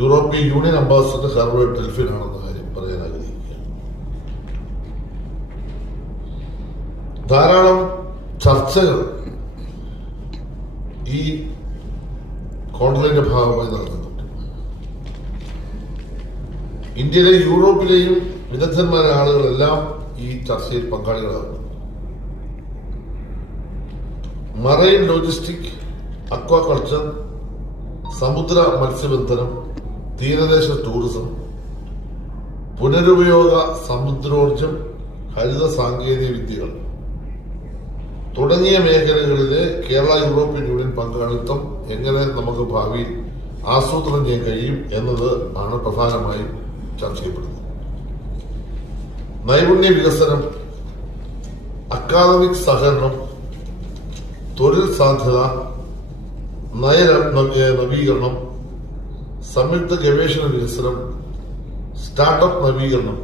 European union ambassador Herve ഡെൽഫിനാണെന്ന കാര്യം പറയാൻ ആഗ്രഹിക്കുകയാണ്. ധാരാളം ചർച്ചകൾ ഈ കോൺക്ലേവിന്റെ ഭാഗമായി നടക്കുന്നുണ്ട് ഇന്ത്യയിലെ യൂറോപ്പിലെയും വിദഗ്ധന്മാരായ ആളുകളെല്ലാം ഈ ചർച്ചയിൽ പങ്കാളികളാകുന്നു. മറൈൻ ലോജിസ്റ്റിക് അക്വാകൾച്ചർ സമുദ്ര മത്സ്യബന്ധനം തീരദേശ ടൂറിസം പുനരുപയോഗ സമുദ്രോർജം ഹരിത സാങ്കേതിക വിദ്യകൾ തുടങ്ങിയ മേഖലകളിലെ കേരള യൂറോപ്യൻ യൂണിയൻ പങ്കാളിത്തം എങ്ങനെ നമുക്ക് ഭാവിയിൽ ആസൂത്രണം ചെയ്യാൻ കഴിയും എന്നത് ആണ് പ്രധാനമായും ചർച്ച ചെയ്യപ്പെടുന്നത്. നൈപുണ്യ വികസനം അക്കാദമിക് സഹകരണം തൊഴിൽ സാധ്യത നയ നവീകരണം സംയുക്ത ഗവേഷണ വികസനം സ്റ്റാർട്ടപ്പ് നവീകരണം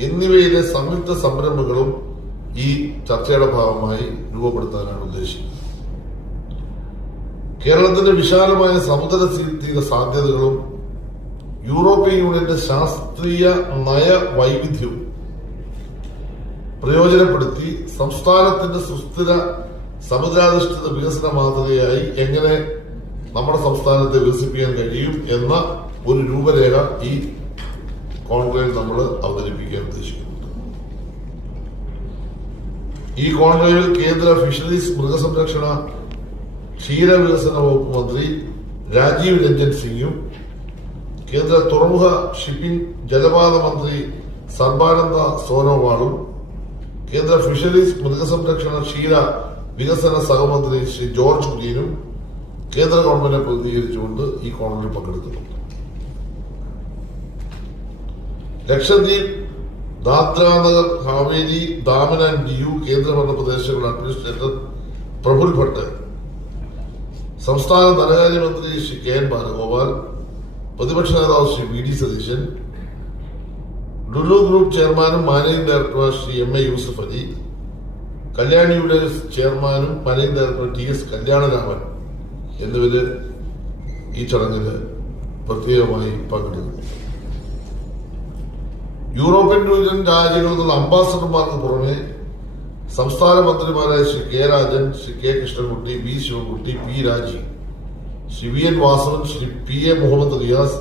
എന്നിവയിലെ സംയുക്ത സംരംഭങ്ങളും ഈ ചർച്ചയുടെ ഭാഗമായി രൂപപ്പെടുത്താനാണ് ഉദ്ദേശിക്കുന്നത്. കേരളത്തിന്റെ വിശാലമായ സമുദ്ര തീര സാധ്യതകളും യൂറോപ്യൻ യൂണിയന്റെ ശാസ്ത്രീയ നയ വൈവിധ്യവും പ്രയോജനപ്പെടുത്തി സംസ്ഥാനത്തിന്റെ സുസ്ഥിര സമുദ്രാധിഷ്ഠിത വികസന മാതൃകയായി എങ്ങനെ നമ്മുടെ സംസ്ഥാനത്തെ വികസിപ്പിക്കാൻ കഴിയും എന്ന ഒരു രൂപരേഖ ഈ കോൺക്ലേവ് നമ്മൾ അവതരിപ്പിക്കാൻ ഉദ്ദേശിക്കുന്നത് ഈ കോൺക്ലേവിൽ കേന്ദ്ര ഫിഷറീസ് മൃഗസംരക്ഷണ ക്ഷീരവികസന വകുപ്പ് മന്ത്രി രാജീവ് രഞ്ജൻ സിംഗും കേന്ദ്ര തുറമുഖ ഷിപ്പിംഗ് ജലപാത മന്ത്രി സർബാനന്ദ സോനോവാളും കേന്ദ്ര ഫിഷറീസ് മൃഗസംരക്ഷണ ക്ഷീര വികസന സഹമന്ത്രി ശ്രീ ജോർജ് കുര്യനും കേന്ദ്ര ഗവൺമെന്റിനെ പ്രതിനിധീകരിച്ചുകൊണ്ട് ഈ കോൺഗ്രസ് പങ്കെടുക്കുന്നുണ്ട് ലക്ഷദ്വീപ് ദാദ്രാനഗർ ഹാവേലി ദാമൻ ആൻഡ് ദിയു കേന്ദ്രഭരണ പ്രദേശങ്ങളുടെ അഡ്മിനിസ്ട്രേറ്റർ പ്രഫുൽ ഭട്ട് സംസ്ഥാന ധനകാര്യമന്ത്രി ശ്രീ കെ എൻ ബാലഗോപാൽ പ്രതിപക്ഷ നേതാവ് Shri V D Satheesan Lulu group ചെയർമാനും managing director Shri M A Yusuff Ali കല്യാണിയുടെ ചെയർമാനും managing director T S Kalyanaraman എന്നിവര് ഈ ചടങ്ങിൽ പ്രത്യേകമായി പങ്കെടുക്കുന്നു യൂറോപ്യൻ യൂണിയൻ രാജ്യങ്ങളിൽ നിന്നുള്ള അംബാസഡർമാർക്ക് പുറമെ സംസ്ഥാന മന്ത്രിമാരായ Shri K Rajan Shri K Krishnankutty V Sivankutty P Raji Shri V N Vasavan Shri P A Muhammad Riyas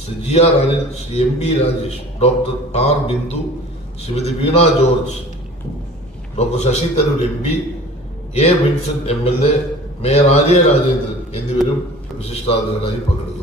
Shri G R Anil Shri M B Rajesh doctor R Bindu Shrimati Veena George doctor Shashi Tharoor M P A Vincent M L A mayor Arya Rajendran എന്നിവരും വിശിഷ്ടാതിഥികളായി പങ്കെടുക്കും